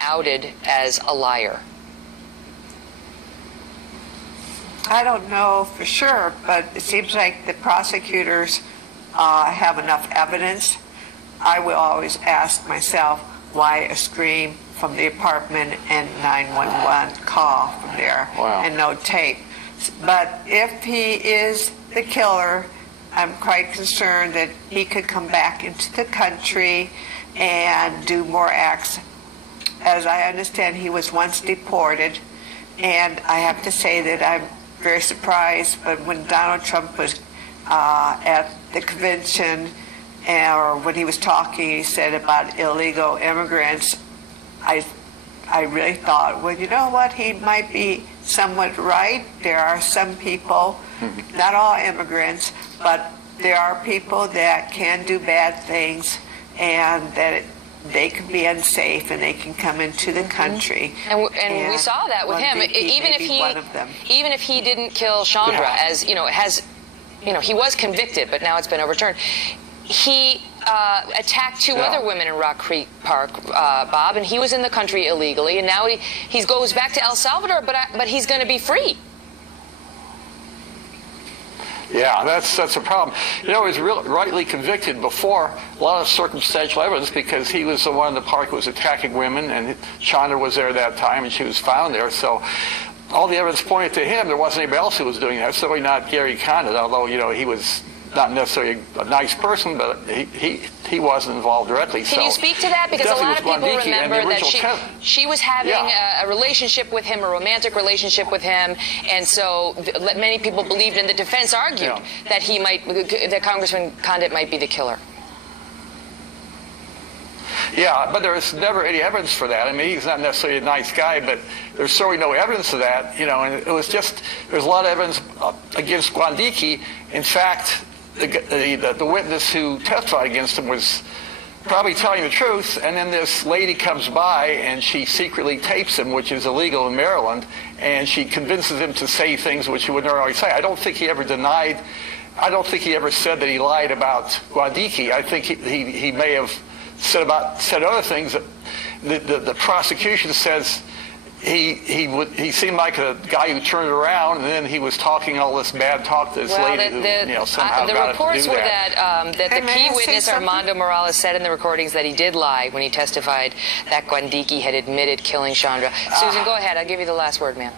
outed as a liar? I don't know for sure, but it seems like the prosecutors have enough evidence. I will always ask myself why a scream from the apartment and 911 call from there. Wow. And no tape. But if he is the killer, I'm quite concerned that he could come back into the country and do more acts. As I understand, he was once deported, and I have to say that I'm very surprised, but when Donald Trump was at the convention, or when he was talking, he said about illegal immigrants, I really thought, well, you know what, he might be somewhat right. There are some people, not all immigrants, but there are people that can do bad things, and that they can be unsafe and they can come into the country. And we saw that with him. Even if he didn't kill Chandra, as you know, he was convicted, but now it's been overturned. He attacked two other women in Rock Creek Park, Bob, and he was in the country illegally, and now he goes back to El Salvador, but he's going to be free. Yeah, that's a problem. You know, he was rightly convicted before a lot of circumstantial evidence, because he was the one in the park who was attacking women, and Chandra was there that time, and she was found there. So all the evidence pointed to him. There wasn't anybody else who was doing that. Certainly not Gary Condit, although, you know, he was not necessarily a nice person, but he wasn't involved directly. Can you speak to that? Because a lot of people remember that she was having a relationship with him, a romantic relationship with him, and so many people believed, and the defense argued that Congressman Condit might be the killer. Yeah, but there's never any evidence for that. I mean, he's not necessarily a nice guy, but there's certainly no evidence of that, you know, and it was just, there's a lot of evidence against Guandiki. In fact, the witness who testified against him was probably telling the truth, and then this lady comes by and she secretly tapes him, which is illegal in Maryland, and she convinces him to say things which he would normally say. I don't think he ever denied, I don't think he ever said that he lied about Guandiki. I think he may have said other things. The prosecution says he seemed like a guy who turned around, and then he was talking all this bad talk to this lady who somehow the got reports it to do were that the key witness something? Armando Morales said in the recordings that he did lie when he testified that Guandiki had admitted killing Chandra. Susan, go ahead. I'll give you the last word, ma'am.